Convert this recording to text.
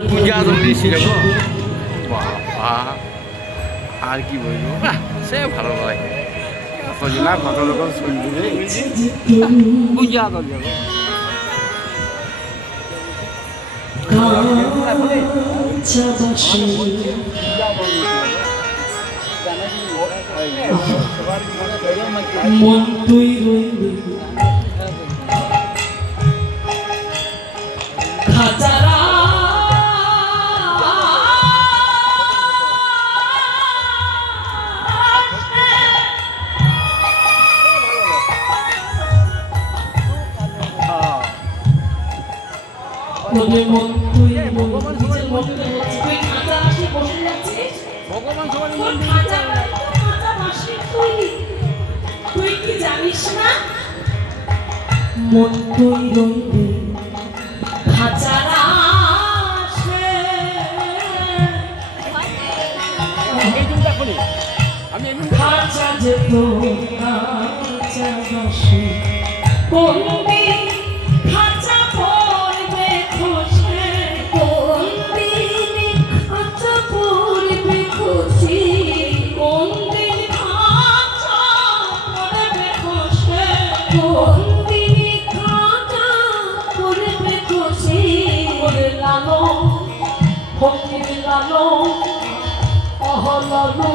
পূজা তো বেশি দেখো বাবা আর কি বলবো সে ভালো লাগে সজনা কত রকম সবজি পূজা তো দেখো মন তুই রইলি খাজারা মনে মন তুই নিজের মনকে তুই খাজা আসে বসে যাচ্ছিস ভগবান সবার মন খাজা খাজা মাসি তুই কি জানিস না মন তুই রইলি খাজারা আসে এই দিনটা করি আমি এই খাজা যে তো খাজা বাসি বন্দি খাজা পড়বে খুশি বন্দি খাজা পড়বে খুশি বন্দি খাজা পড়বে খুশি বন্দি খাজা পড়বে খুশি ওরে লালো ফকির লালো অহলালো